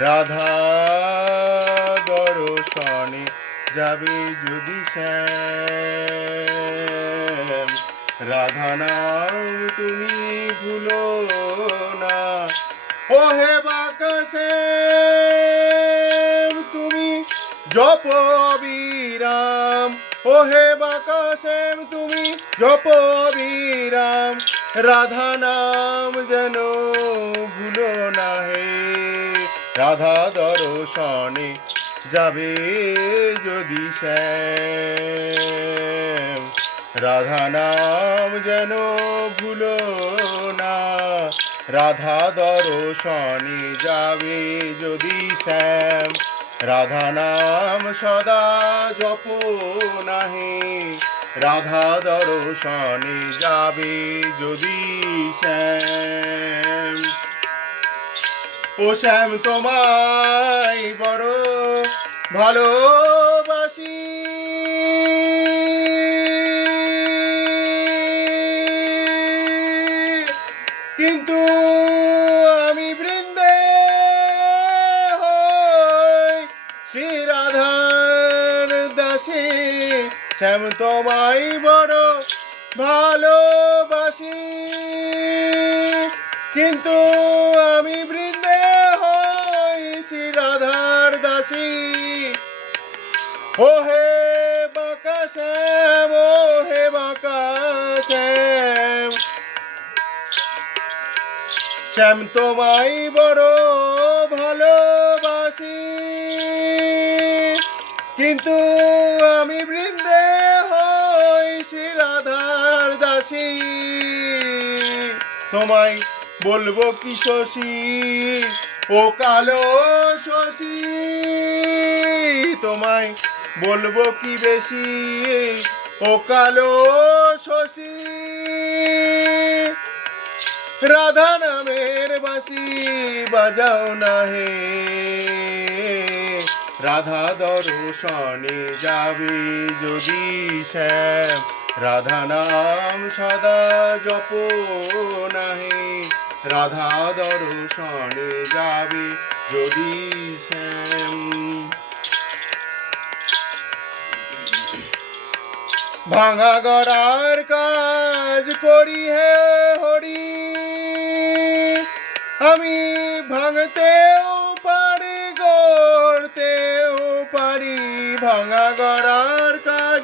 রাধা দর্শনে যাবে যদি শ্যাম। রাধা নাম তুমি ভুলো না। ও হে বাকাশে, তুমি জপ বিরাম ও হে বাকাশেম তুমি জপ বিরাম রাধা নাম যেন ভুলো না হে রাধা দর্শনে যাবে যদি শ্যাম। রাধা নাম যেন ভুলো না, রাধা দর্শনে যাবে যদি শ্যাম। রাধা নাম সদা জপ নাহি, রাধা দর্শনে যাবে যদি শ্যাম। ও শ্যাম, তোমায় বড় ভালোবাসি। কিন্তু আমি বৃন্দে শ্রী রাধার দাসী। শ্যাম, তোমায় বড় ভালোবাসি কিন্তু আমি বৃন্দে হই শ্রী রাধার দাসী। ও হে বাঁকা শ্যাম ও হে বাঁকা শ্যাম। শ্যাম তোমায় বড় ভালোবাসি। কিন্তু আমি বৃন্দে হই শ্রী রাধার দাসী। তোমায় বলব কি শশী? ও কালো শশী, তোমায় বলব কি বেশি? ও কালো শশী, রাধা নামের বাঁশি বাজাও না হে রাধা দর্শনে যাবে যদি শ্যাম, রাধা নাম সদা জপ না হে রাধা দর্শনে যাবে যদি ভাঙা গড়ার কাজ করি হে হরি। আমি ভাঙতেও পারি, গড়তেও পারি। ভাঙা গড়ার কাজ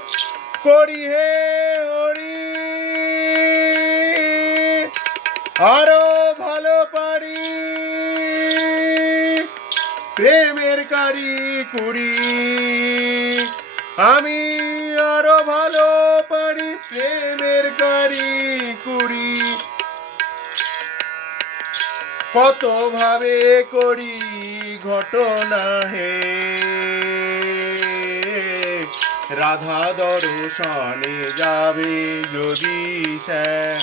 করি হে হরি। আরও প্রেমের কারি কুড়ি। আমি আরও ভালো পারি প্রেমের কারি কুড়ি। কত ভাবে করি ঘটনা হে? রাধা দর্শনে যাবে যদি শ্যাম।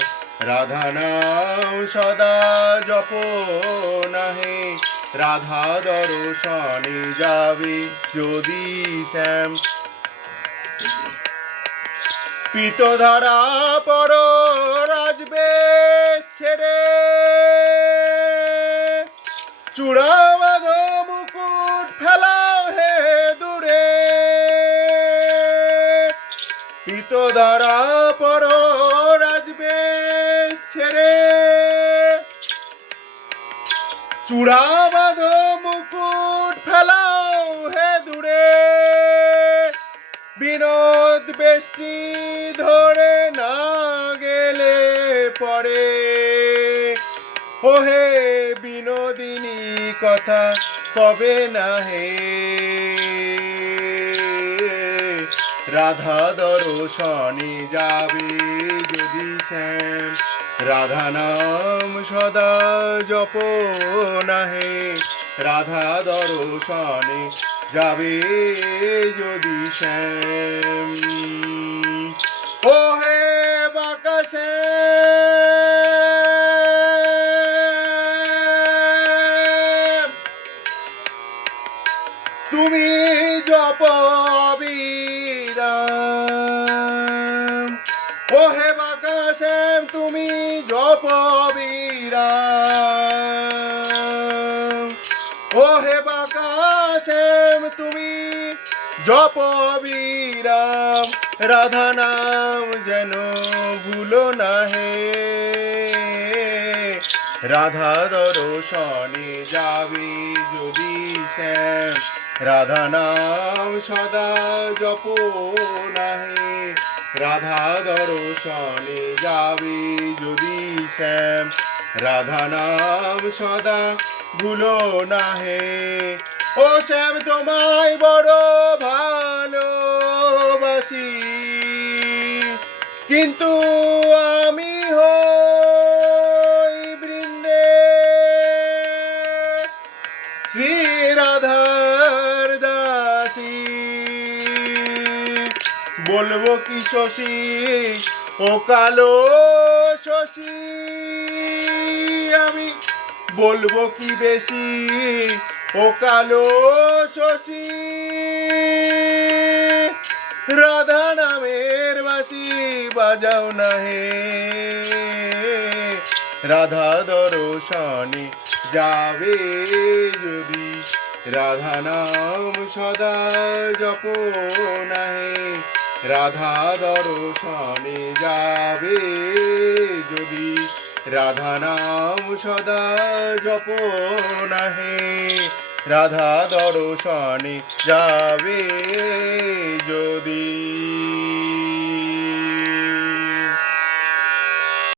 রাধা নাম সদা জপ নাহে রাধা দর্শনে যাবে যদি শ্যাম। পিতধারা পর রাজবে ছেড়ে। চূড়া বাঁধো মুকুট ফেলাও হে দূরে। পিতধারা পর রাজবে ছেড়ে। চূড়া বিনোদ বেষ্টি ধরে না গেলে পরে। ওহে বিনোদিনী, কথা কবে না হে? রাধা দর্শনে যাবে যদি শ্যাম। রাধা নাম সদা জপ না হে? রাধা দর্শনে যাবে যদি শ্যাম। ও হে বাকাশে। তুমি জপ বিরাম ও হে বাকাশেম তুমি জপ জপ বিরাম রাধা নাম যেন ভুলো না হে রাধা দর্শনে যাবে যদি শ্যাম, রাধা নাম সদা জপ না হে রাধা দর্শনে যাবে যদি শ্যাম, রাধা নাম সদা ভুলো না হে ও শ্যাম তোমায় বড় ভালোবাসি। কিন্তু আমি হই বৃন্দে। শ্রী রাধার দাসী। বলব কি শশী? ও কালো শশী। আমি বলব কি বেশি? ও কালো শশী। রাধা নামের বাসি বাজাও না হে রাধা দর্শনে যাবে যদি রাধা নাম সদা জপ না হে রাধা দর্শনে যাবে যদি রাধা নাম সদা জপ না হে। রাধা দর্শনে যাবে যদি।